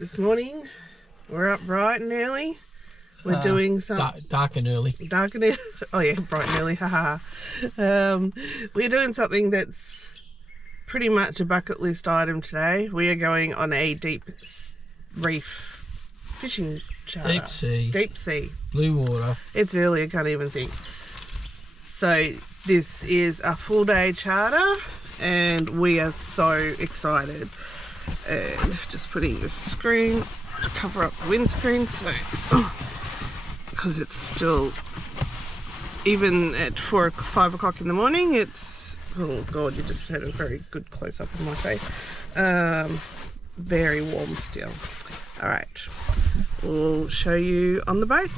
this morning. We're up bright and early. We're doing some... Dark and early. Dark and early. Oh yeah, bright and early, haha. We're doing something that's pretty much a bucket list item today. We are going on a deep reef fishing charter. Deep sea. Deep sea. Blue water. It's early, I can't even think. So this is a full day charter and we are so excited. And just putting this screen to cover up the windscreen, so because it's still, even at 5 o'clock in the morning, it's, oh god, you just had a very good close up of my face. Very warm still. All right, we'll show you on the boat.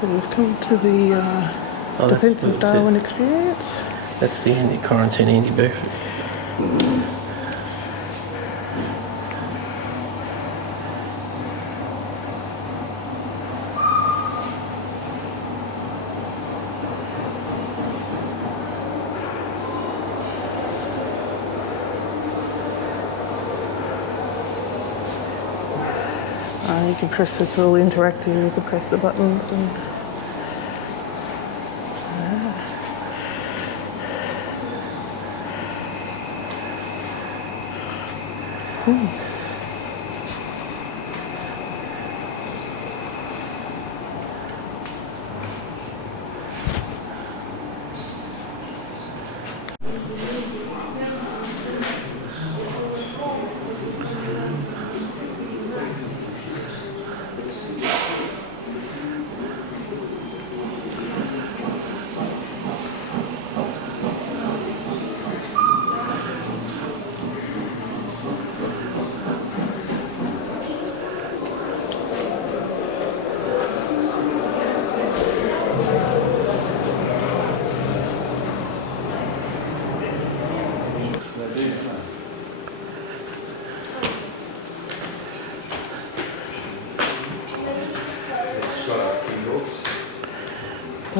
So we've come to the Defence of Darwin experience. That's the quarantine Andy booth. You can press, it's all interactive, you can press the buttons and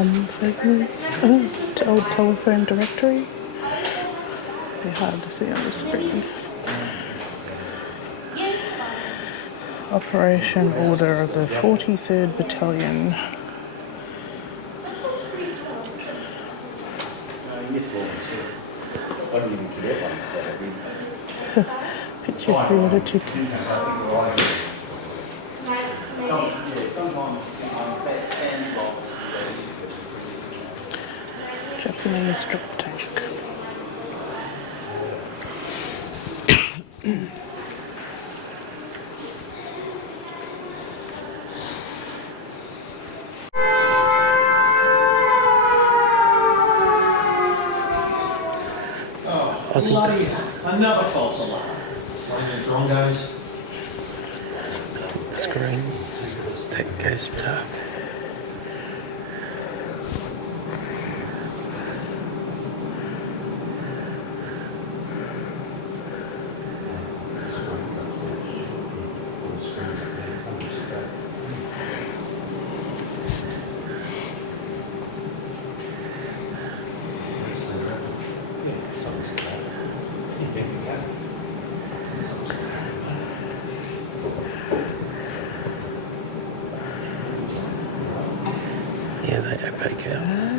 bomb fragments. Oh, it's old telephone directory. Be hard to see on the screen. Operation order of the 43rd Battalion. Picture pre-order tickets. Japanese drop tank. Bloody another false alarm. Friday drone guys. The screen that goes dark. Yeah, they are back out.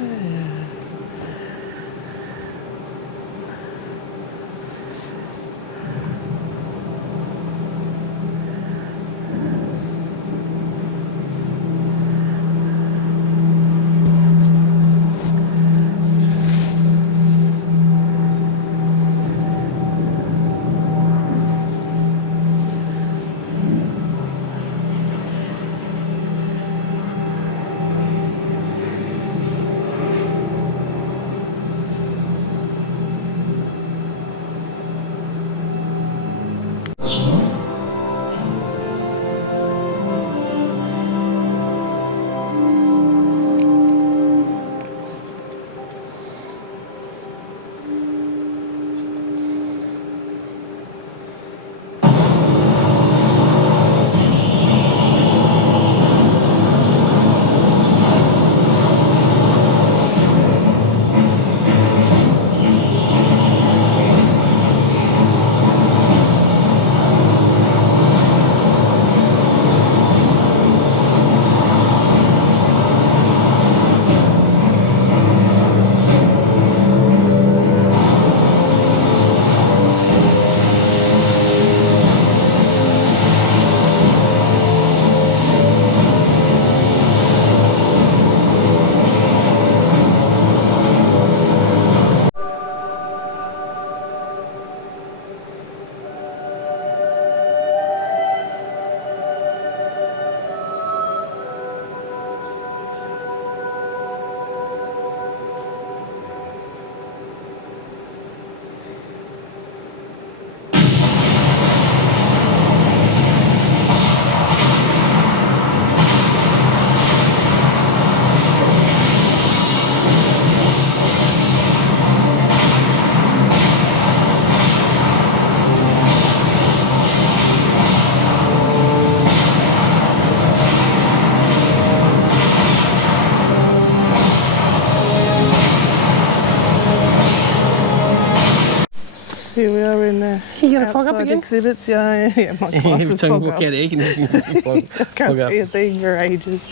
again? exhibits, yeah, my Every glasses time you fog walk up. out of air conditioning, you plug Can't up. see a thing for ages.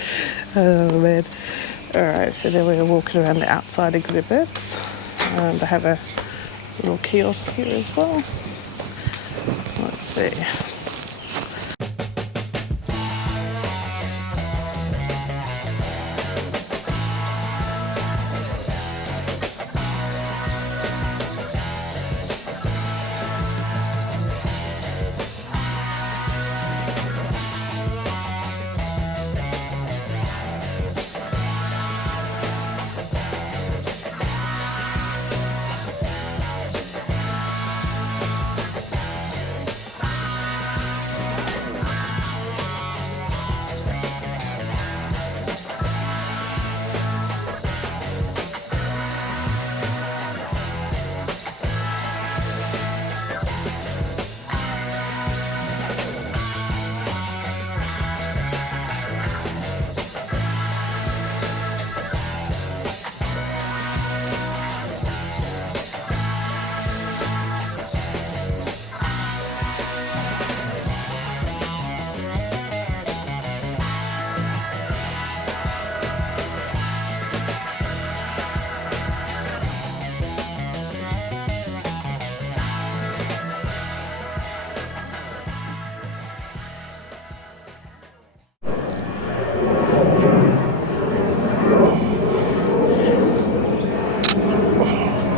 Oh man. Alright, so then we're walking around the outside exhibits. They have a little kiosk here as well. Let's see.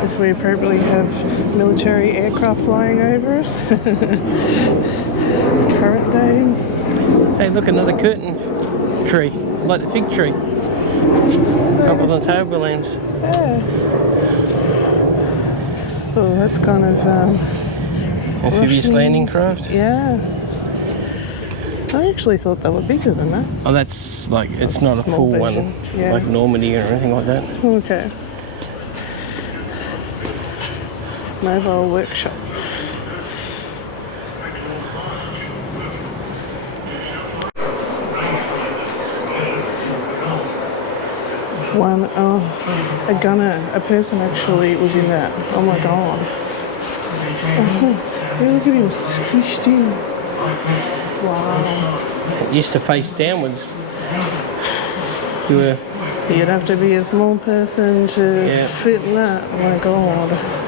Guess we appropriately have military aircraft flying over us. Current day. Hey, look, another curtain tree, like the fig tree. Up on the tablelands. Yeah. Oh, that's kind of Amphibious Russian. landing craft. Yeah. I actually thought they were bigger than that. Oh, that's like, it's not a Small full version, one, yeah. like Normandy or anything like that. Okay. Mobile workshop. A gunner, a person actually was in that. Oh my god. Oh, look at him squished in. Wow. It used to face downwards. You'd have to be a small person to Yeah. fit in that. Oh my god.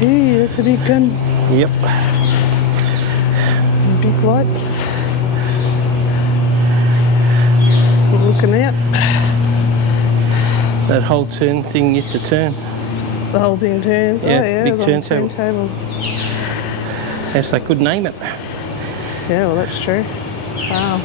Hey, that's a big gun. Yep. Big lights. Looking out. That whole turn thing used to turn. The whole thing turns. Yeah, Oh yeah, big the turntable. turntable. Yes, they could name it. Yeah, well, that's true. Wow.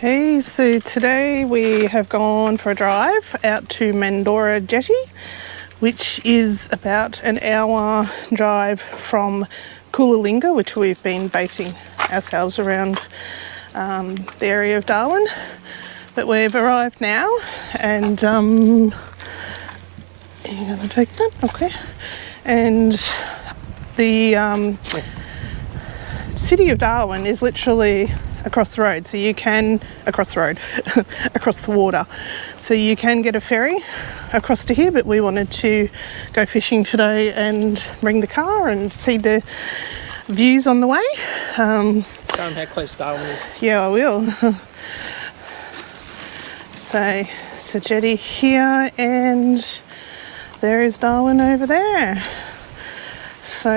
Hey, so today we have gone for a drive out to Mandora Jetty, which is about an hour drive from Coolalinga, which we've been basing ourselves around the area of Darwin. But we've arrived now, and you're going to take that? Okay. And the city of Darwin is literally across the road, so you can across the water, so you can get a ferry across to here. But we wanted to go fishing today and bring the car and see the views on the way. Show them how close Darwin is. Yeah, I will. So it's a jetty here, and there is Darwin over there. So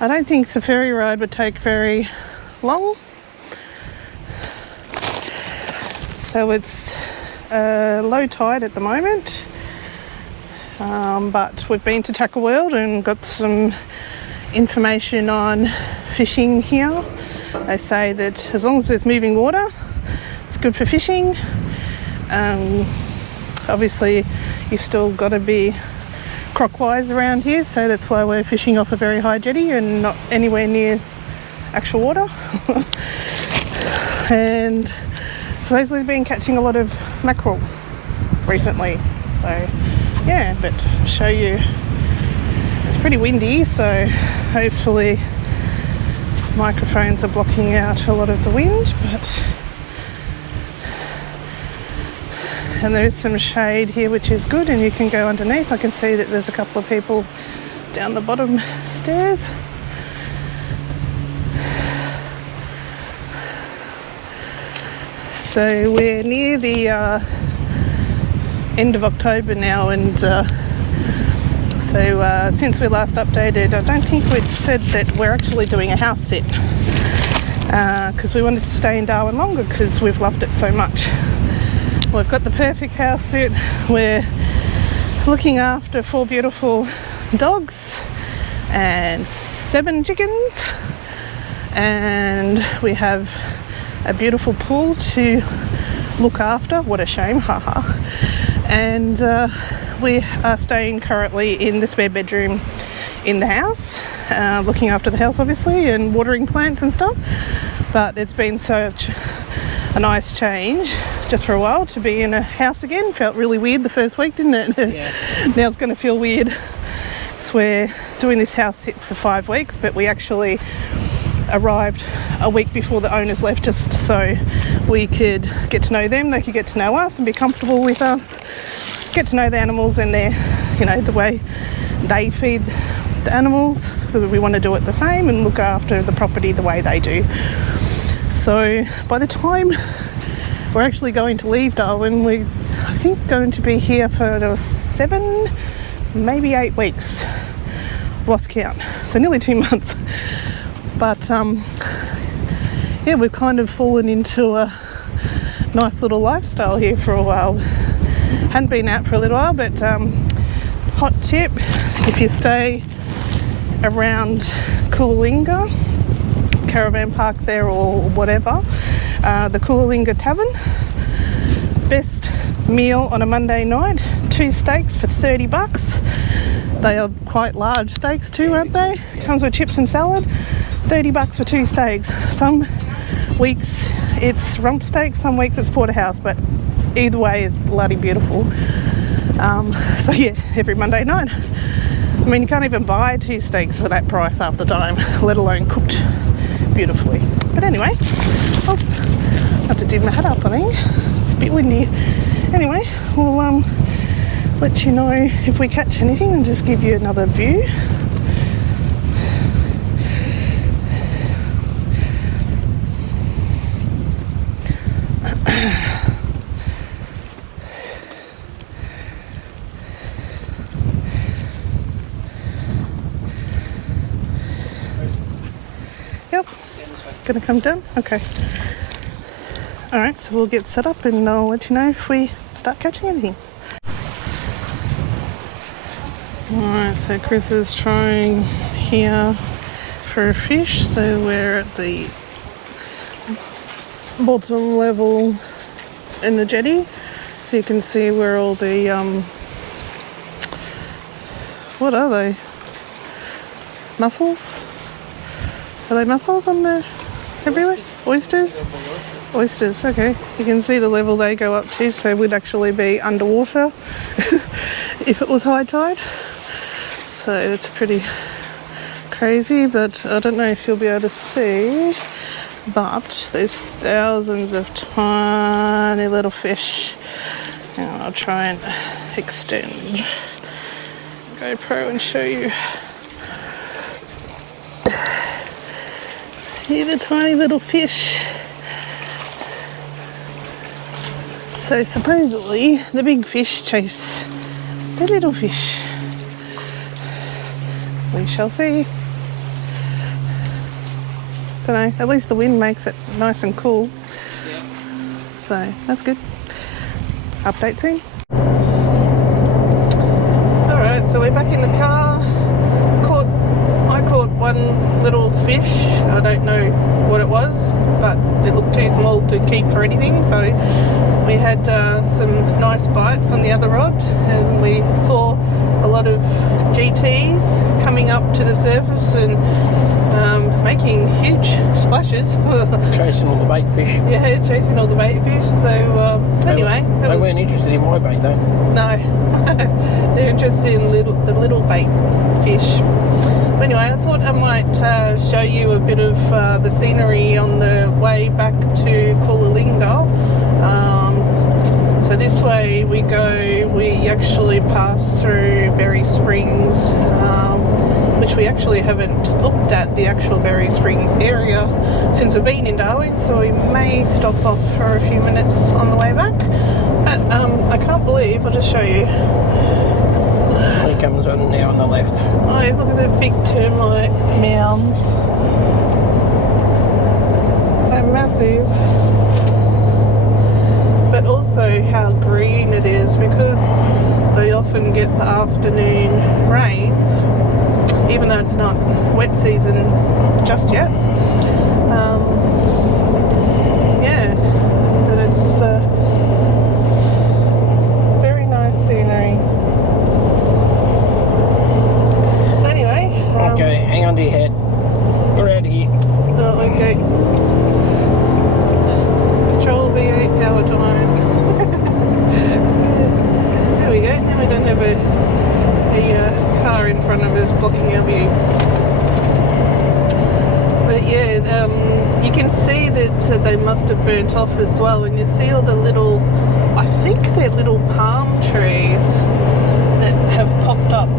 I don't think the ferry ride would take very long. So it's low tide at the moment, but we've been to Tackle World and got some information on fishing here. They say that as long as there's moving water, it's good for fishing. Obviously you've still got to be crockwise around here, so that's why we're fishing off a very high jetty and not anywhere near actual water. And supposedly been catching a lot of mackerel recently, so yeah. But I'll show you, it's pretty windy, so hopefully microphones are blocking out a lot of the wind. And there is some shade here, which is good, and you can go underneath. I can see that there's a couple of people down the bottom stairs. So we're near the end of October now, and so since we last updated, I don't think we'd said that we're actually doing a house sit, because we wanted to stay in Darwin longer because we've loved it so much. We've got the perfect house sit. We're looking after 4 beautiful dogs and 7 chickens and we have a beautiful pool to look after. What a shame, haha. And we are staying currently in the spare bedroom in the house, looking after the house obviously and watering plants and stuff. But it's been such a nice change just for a while to be in a house again. Felt really weird the first week, didn't it? Yeah. Now it's going to feel weird. So we're doing this house sit for 5 weeks, but we actually arrived a week before the owners left, just so we could get to know them, they could get to know us and be comfortable with us, get to know the animals and their, the way they feed the animals. So we want to do it the same and look after the property the way they do. So by the time we're actually going to leave Darwin, we're, I think, going to be here for 7, maybe 8 weeks. Lost count. So nearly 2 months. But yeah, we've kind of fallen into a nice little lifestyle here for a while. Hadn't been out for a little while, but hot tip, if you stay around Coolalinga, caravan park there or whatever, the Coolalinga Tavern, best meal on a Monday night, 2 steaks for $30. They are quite large steaks too, aren't they? Comes with chips and salad. $30 for 2 steaks. Some weeks it's rump steak, some weeks it's porterhouse, but either way is bloody beautiful. So yeah, every Monday night. I mean, you can't even buy 2 steaks for that price half the time, let alone cooked beautifully. But anyway, I have to do my hat up, I think. It's a bit windy. Anyway, we'll let you know if we catch anything and just give you another view. Yep. Gonna come down? Okay. Alright, so we'll get set up and I'll let you know if we start catching anything. Alright, so Chris is trying here for a fish, so we're at the bottom level in the jetty, so you can see where all the what are they? Mussels? Are they mussels on there everywhere? Oysters? Oysters, okay. You can see the level they go up to, so we'd actually be underwater if it was high tide. So it's pretty crazy, but I don't know if you'll be able to see, but there's thousands of tiny little fish. And I'll try and extend GoPro and show you. Here are the tiny little fish. So supposedly the big fish chase the little fish. We shall see. Don't know, at least the wind makes it nice and cool. Yeah. So that's good. Update soon. Alright, so we're back in the car. I caught one little fish. I don't know what it was, but it looked too small to keep for anything. So we had some nice bites on the other rod, and we saw a lot of GTs coming up to the surface and making huge splashes. Chasing all the bait fish. Yeah, chasing all the bait fish. So anyway, they weren't interested in my bait though. No, they're interested in the little bait fish. But anyway, I thought I might show you a bit of the scenery on the way back to Coolalinga. So this way we go, we actually pass through Berry Springs, which we actually haven't looked at the actual Berry Springs area since we've been in Darwin, so we may stop off for a few minutes on the way back. But I can't believe, I'll just show you. He comes on now on the left. Oh, look at the big termite mounds. They're massive. But also how green it is, because they often get the afternoon rains, even though it's not wet season just yet. must have burnt off as well. And you see all the little, I think they're little palm trees that have popped up.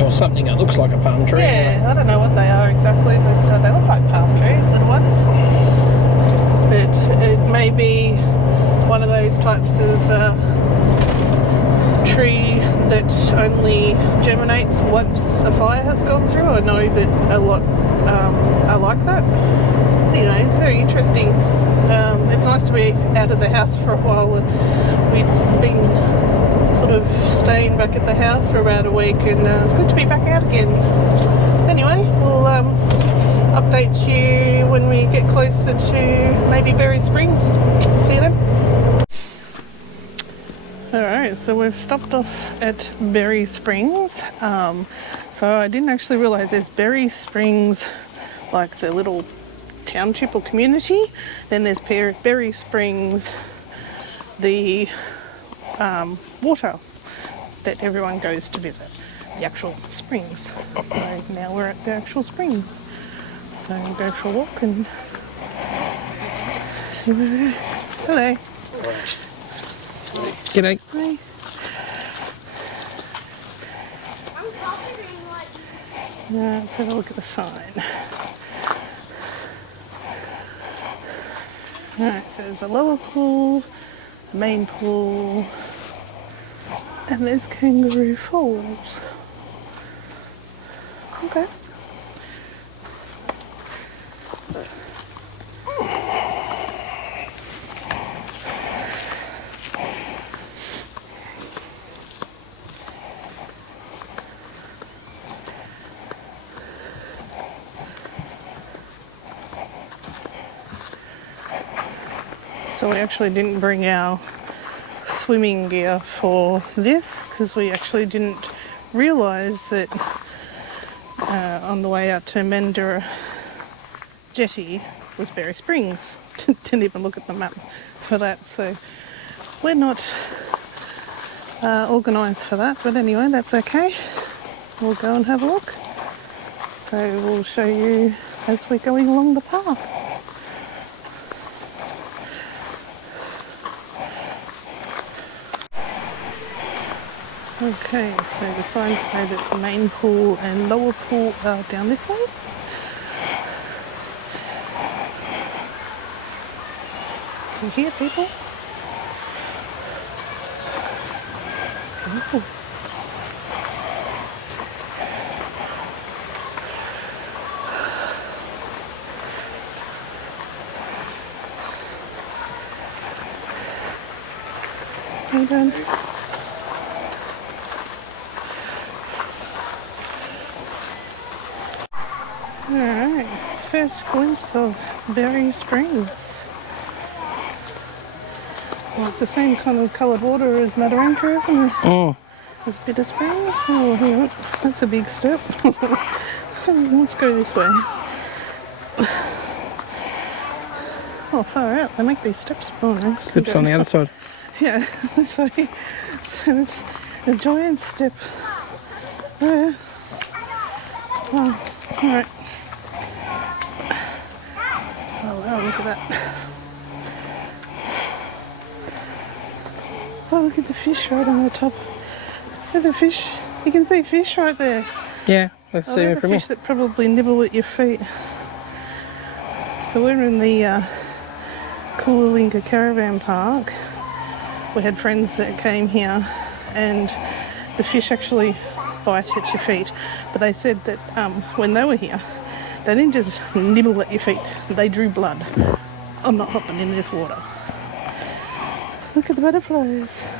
Or something that looks like a palm tree. Yeah, I don't know what they are exactly, but they look like palm trees, little ones. But it may be one of those types of tree that only germinates once a fire has gone through. I know that a lot are like that. You know, it's very interesting. It's nice to be out of the house for a while. We've been sort of staying back at the house for about a week, and it's good to be back out again. Anyway, we'll update you when we get closer to maybe Berry Springs. See you then. Alright, so we've stopped off at Berry Springs. So I didn't actually realise there's Berry Springs, like the little township or community. Then there's Berry Springs, the water that everyone goes to visit, the actual springs. So now we're at the actual springs. So we'll go for a walk and see where we're at. Hello. G'day. Hi. Let's have a look at the sign. Alright, so there's a lower pool, a main pool, and there's Kangaroo Falls. Okay. So we actually didn't bring our swimming gear for this because we actually didn't realise that on the way out to Mandorah Jetty was Berry Springs. Didn't even look at the map for that, so we're not organised for that, but anyway, that's okay. We'll go and have a look. So we'll show you as we're going along the path. Okay, so the signs say that the main pool and lower pool are down this way. You hear people? Ooh. Well done. Alright, first glimpse of Berry Springs. Well, it's the same kind of coloured water as Mandorah, isn't it? Oh. There's Bitter Springs. Oh, hang on. That's a big step. Let's go this way. Oh, far out. They make these steps. Oh, no. Steps on the other side. Yeah, so it's a giant step. Oh, alright. Oh wow, look at that. Oh, look at the fish right on the top. Look at the fish. You can see fish right there. Yeah, let's see it the from here. fish that probably nibble at your feet. So we're in the Coolinga Caravan Park. We had friends that came here and the fish actually bite at your feet. But they said that when they were here, they didn't just nibble at your feet, they drew blood. I'm not hopping in this water. Look at the butterflies.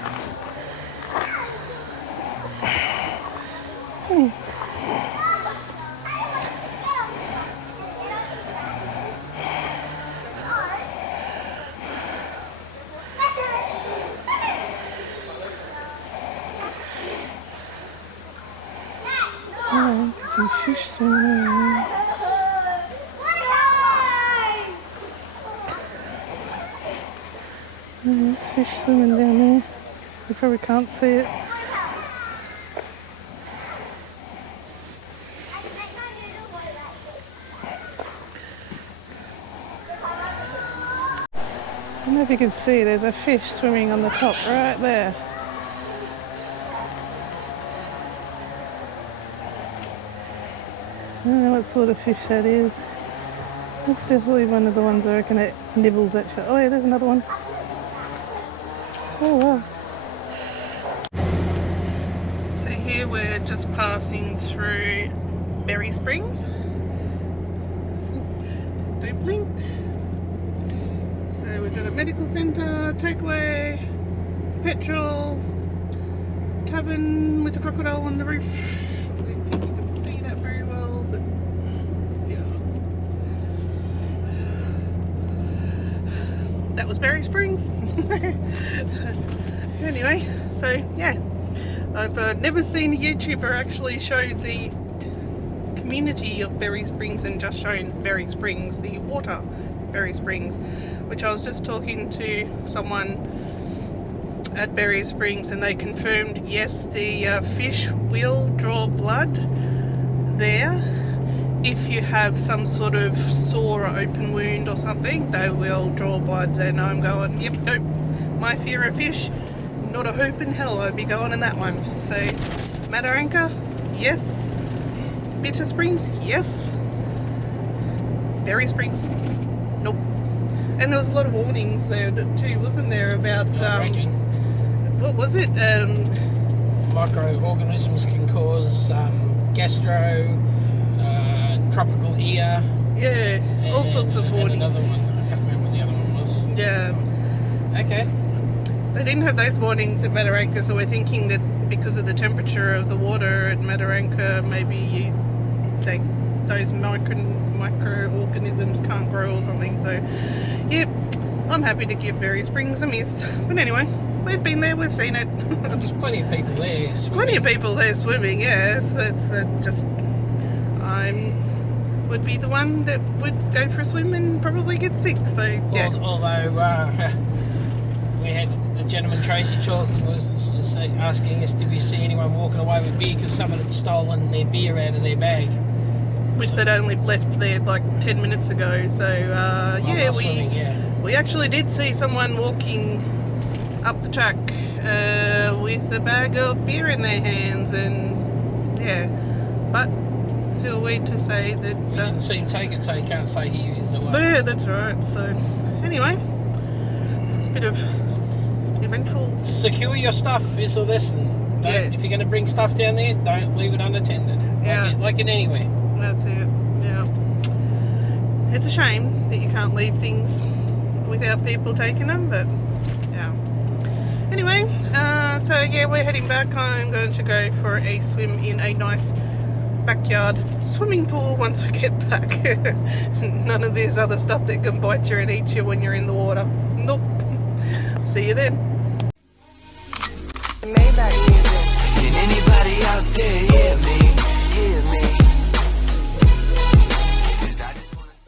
Oh, some fish swimming around. There's fish swimming down there. You probably can't see it. you can see, there's a fish swimming on the top right there. I don't know what sort of fish that is. That's definitely one of the ones I reckon it nibbles at you. Oh yeah, there's another one. Oh wow. So here we're just passing through Berry Springs. Don't blink. So we've got a medical centre, takeaway, petrol, tavern with a crocodile on the roof. I don't think you can see that very well, but yeah. That was Berry Springs. Anyway, so yeah, I've never seen a YouTuber actually show the community of Berry Springs and just shown Berry Springs, the water Berry Springs, which I was just talking to someone at Berry Springs and they confirmed yes, the fish will draw blood there. If you have some sort of sore or open wound or something, they will draw blood. And I'm going, yep, nope, my fear of fish, not a hope in hell I'd be going in that one. So Mandorah, yes. Bitter Springs, yes. Berry Springs, nope. And there was a lot of warnings there too, wasn't there, about what was it? Microorganisms can cause gastro, tropical ear. Yeah, all sorts of warnings. And another one, I can't remember what the other one was. Yeah. Okay. They didn't have those warnings at Mandorah, so we're thinking that because of the temperature of the water at Mandorah, maybe those microorganisms can't grow or something. So, yep, I'm happy to give Berry Springs a miss. But anyway, we've been there, we've seen it. There's plenty of people there swimming. Plenty of people there swimming, yeah. So it's just, I would be the one that would go for a swim and probably get sick. So yeah. Although we had the gentleman Tracy was asking us, did we see anyone walking away with beer because someone had stolen their beer out of their bag, which they'd only left there like 10 minutes ago. So yeah, we actually did see someone walking up the track with a bag of beer in their hands, and yeah, but who are we to say that you didn't see him take it, so you can't say he is away. Yeah, that's right. So anyway, bit of eventful. Secure your stuff is a lesson. If you're going to bring stuff down there, don't leave it unattended. Yeah. Like it anywhere. That's it. Yeah. It's a shame that you can't leave things without people taking them, but yeah. Anyway, so yeah, we're heading back. I'm going to go for a swim in a nice backyard swimming pool once we get back. None of this other stuff that can bite you and eat you when you're in the water. Nope. See you then. Maybach.